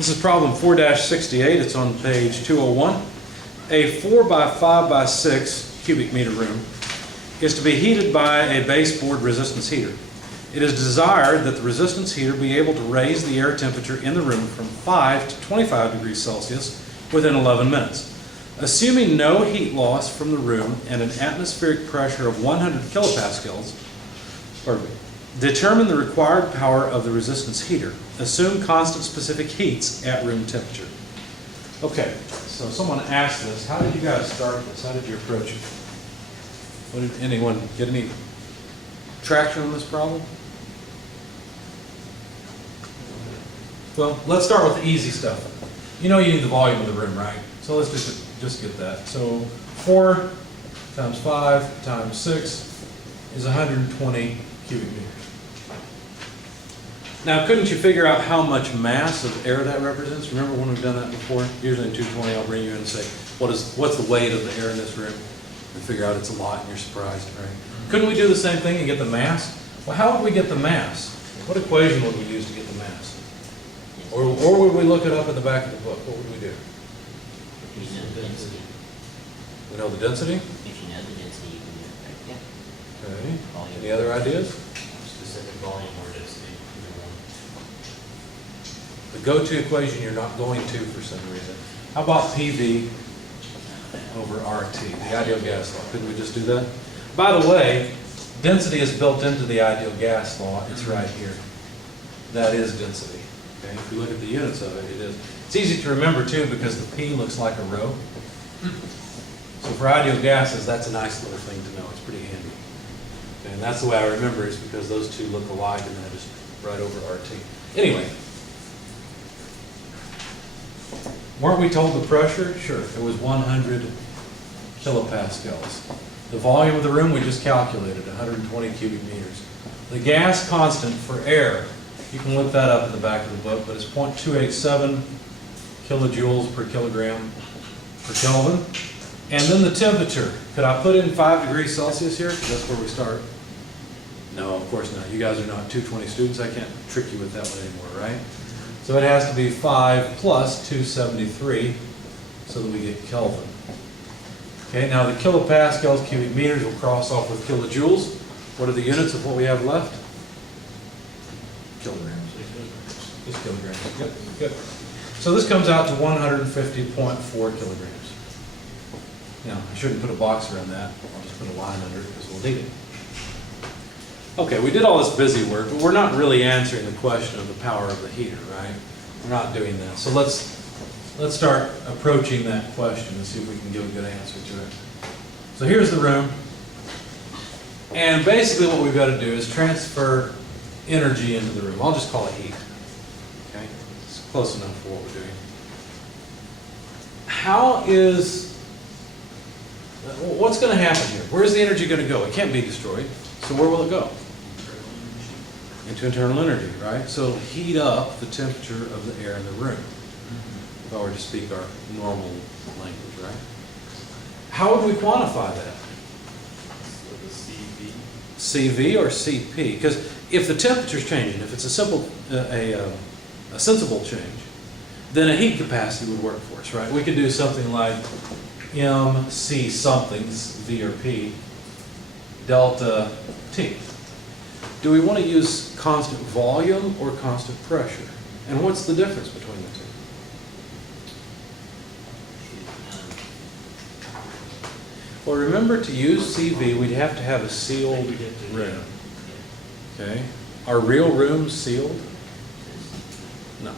This is problem 4-68. It's on page 201. A 4 by 5 by 6 cubic meter room is to be heated by a baseboard resistance heater. It is desired that the resistance heater be able to raise the air temperature in the room from 5 to 25 degrees Celsius within 11 minutes. Assuming no heat loss from the room and an atmospheric pressure of 100 kilopascals, determine the required power of the resistance heater. Assume constant specific heats at room temperature. Okay, so someone asked this. How did you guys start this? How did you approach it? What did anyone get any traction on this problem? Well, let's start with the easy stuff. You know you need the volume of the room, right? So let's just get that. So 4 times 5 times 6 is 120 cubic meters. Now, couldn't you figure out how much mass of air that represents? Remember when we've done that before? Usually in 220, I'll bring you in and say, what's the weight of the air in this room? And figure out it's a lot and you're surprised, right? Couldn't we do the same thing and get the mass? Well, how would we get the mass? What equation would we use to get the mass? Or would we look it up in the back of the book? What would we do? If you know the density. We know the density? If you know the density, you can do it, right? Yeah. Okay. Volume. Any other ideas? Specific volume or density. The go-to equation you're not going to for some reason. How about PV over RT, the ideal gas law? Couldn't we just do that? By the way, density is built into the ideal gas law. It's right here. That is density. Okay? If you look at the units of it, it is. It's easy to remember too because the P looks like a rho. So for ideal gases, that's a nice little thing to know. It's pretty handy. Okay, and that's the way I remember it, is because those two look alike and that is right over RT. Anyway. Weren't we told the pressure? Sure, it was 100 kilopascals. The volume of the room we just calculated, 120 cubic meters. The gas constant for air, you can look that up in the back of the book, but it's 0.287 kilojoules per kilogram per Kelvin. And then the temperature. Could I put in 5 degrees Celsius here? Because that's where we start. No, of course not. You guys are not 220 students. I can't trick you with that one anymore, right? So it has to be 5 plus 273 so that we get Kelvin. Okay, now the kilopascals, cubic meters, will cross off with kilojoules. What are the units of what we have left? Kilograms. Just kilograms. Good, good. So this comes out to 150.4 kilograms. Now, I shouldn't put a box around that. I'll just put a line under it because we'll need it. Okay, we did all this busy work, but we're not really answering the question of the power of the heater, right? We're not doing that. So let's start approaching that question and see if we can give a good answer to it. So here's the room. And basically what we've got to do is transfer energy into the room. I'll just call it heat. Okay? It's close enough for what we're doing. What's going to happen here? Where's the energy going to go? It can't be destroyed. So where will it go? Into internal energy, right? So it'll heat up the temperature of the air in the room. If I were to speak our normal language, right? How would we quantify that? CV or CP? Because if the temperature's changing, if it's a simple, a sensible change, then a heat capacity would work for us, right? We could do something like MC somethings, V or P, delta T. Do we want to use constant volume or constant pressure? And what's the difference between the two? Well, remember, to use CV, we'd have to have a sealed room. Okay? Are real rooms sealed? No.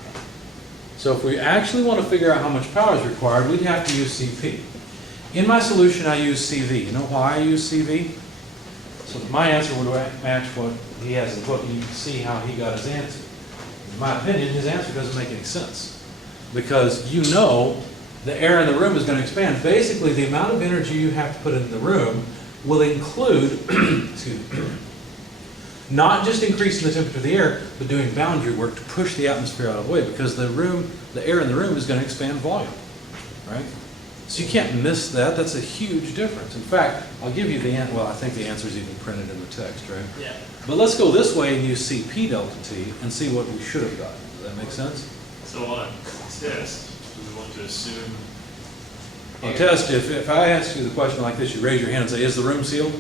So if we actually want to figure out how much power is required, we'd have to use CP. In my solution, I use CV. You know why I use CV? So that my answer would match what he has in the book. You can see how he got his answer. In my opinion, his answer doesn't make any sense. Because you know the air in the room is going to expand. Basically, the amount of energy you have to put in the room will include, excuse me, not just increasing the temperature of the air, but doing boundary work to push the atmosphere out of the way, because the air in the room is going to expand volume, right? So you can't miss that. That's a huge difference. In fact, I'll give you the answer. Well, I think the answer is even printed in the text, right? Yeah. But let's go this way and use CP delta T and see what we should have gotten. Does that make sense? So on a test, do we want to assume? On test, if I ask you the question like this, you raise your hand and say, is the room sealed?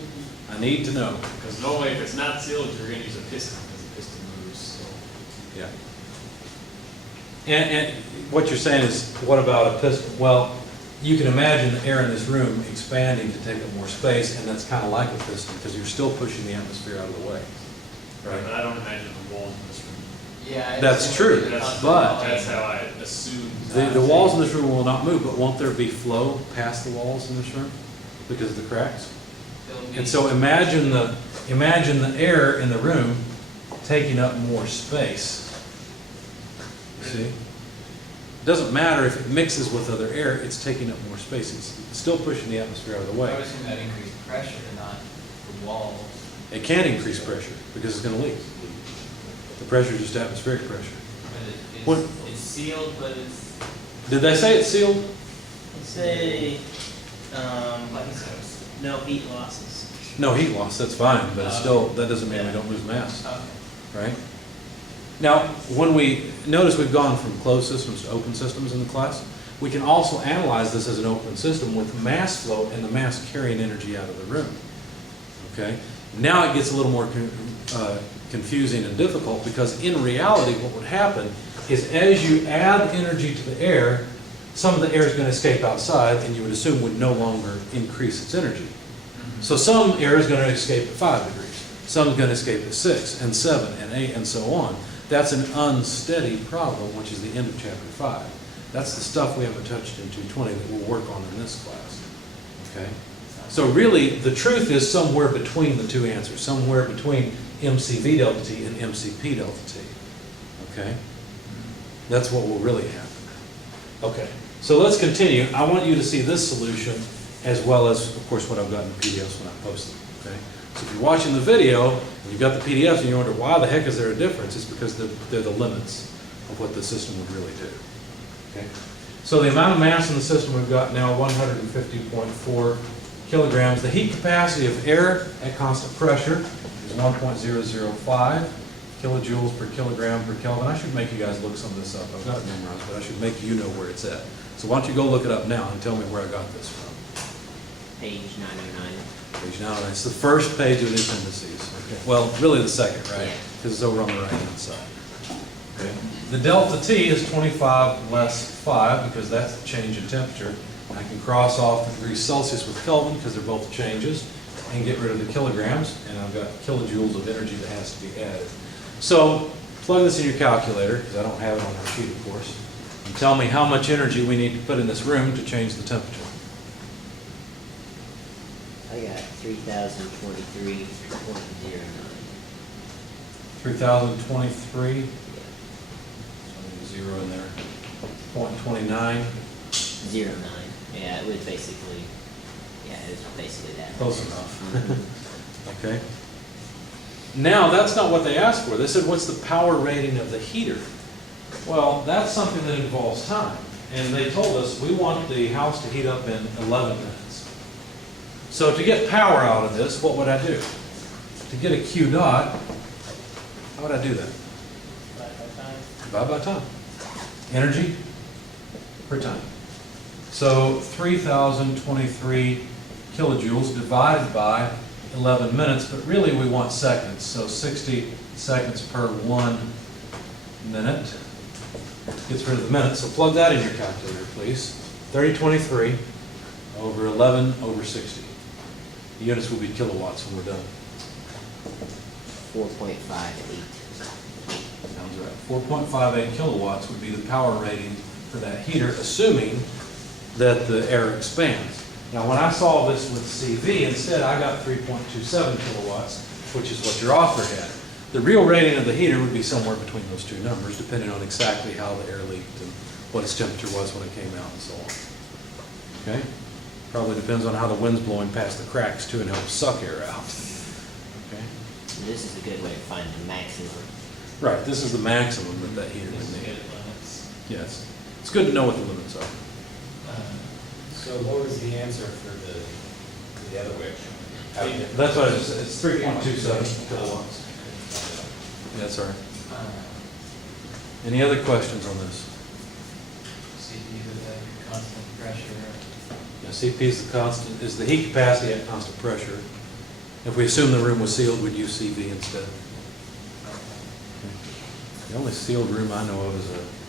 I need to know. Because normally if it's not sealed, you're gonna use a piston, because the piston moves, so. Yeah. And what you're saying is, what about a piston? Well, you can imagine the air in this room expanding to take up more space, and that's kind of like a piston, because you're still pushing the atmosphere out of the way. But I don't imagine the walls in this room. Yeah. That's true, but That's how I assume. the walls in this room will not move, but won't there be flow past the walls in this room because of the cracks? And so imagine the air in the room taking up more space. You see? It doesn't matter if it mixes with other air, it's taking up more space. It's still pushing the atmosphere out of the way. I would assume that increased pressure, not the walls. It can increase pressure because it's going to leak. The pressure is just atmospheric pressure. But What- it's sealed, but it's, Did they say it's sealed? Say, like you said, no heat losses. No heat loss, that's fine, but it's still, that doesn't mean we don't lose mass, okay. right? Now, when we notice we've gone from closed systems to open systems in the class, we can also analyze this as an open system with mass flow and the mass carrying energy out of the room. Okay? Now it gets a little more confusing and difficult because in reality what would happen is as you add energy to the air, some of the air is going to escape outside and you would assume would no longer increase its energy. So some air is going to escape at 5 degrees, some is going to escape at 6 and 7 and 8 and so on. That's an unsteady problem, which is the end of chapter 5. That's the stuff we haven't touched in 220 that we'll work on in this class. Okay? So really, the truth is somewhere between the two answers, somewhere between MCV delta T and MCP delta T. Okay? That's what will really happen. Okay, so let's continue. I want you to see this solution as well as, of course, what I've got in the PDFs when I post them. Okay? So if you're watching the video, and you've got the PDFs and you wonder, why the heck is there a difference? It's because they're the limits of what the system would really do. Okay? So the amount of mass in the system we've got now, 150.4 kilograms. The heat capacity of air at constant pressure is 1.005 kilojoules per kilogram per Kelvin. I should make you guys look some of this up. I've got it memorized, but I should make you know where it's at. So why don't you go look it up now and tell me where I got this from. Page 909. Page 909. It's the first page of the appendices. Okay. Well, really the second, right? Yeah. Because it's over on the right-hand side. Okay. The delta T is 25 less 5 because that's the change in temperature. I can cross off the degrees Celsius with Kelvin because they're both changes and get rid of the kilograms, and I've got kilojoules of energy that has to be added. So plug this in your calculator, because I don't have it on our sheet, of course, and tell me how much energy we need to put in this room to change the temperature. I got 3,023.09. 3,023, Yeah. so I need a 0 in there, 0.29, 09. Yeah, it was basically, it was basically that. close enough. Mhm. Okay. Now, that's not what they asked for. They said, what's the power rating of the heater? Well, that's something that involves time. And they told us we want the house to heat up in 11 minutes. So to get power out of this, what would I do? To get a Q dot, how would I do that? Divide by time. Energy per time. So 3,023 kilojoules divided by 11 minutes, but really we want seconds. So 60 seconds per 1 minute. Gets rid of the minute. So plug that in your calculator, please. 3023 over 11 over 60. The units will be kilowatts when we're done. 4.58. Sounds right. 4.58 kilowatts would be the power rating for that heater, assuming that the air expands. Now, when I saw this with CV, instead I got 3.27 kilowatts, which is what your author had. The real rating of the heater would be somewhere between those two numbers, depending on exactly how the air leaked and what its temperature was when it came out and so on. Okay? Probably depends on how the wind's blowing past the cracks too and help suck air out. Okay? So this is a good way to find the maximum. Right, this is the maximum that that heater would need. Yes. It's good to know what the limits are. So what was the answer for the other way? How do you- That's what it's 3.27 kilowatts. Yes, sir. Any other questions on this? CP is the constant, is the heat capacity at constant pressure. If we assume the room was sealed, we'd use CV instead. The only sealed room I know of is a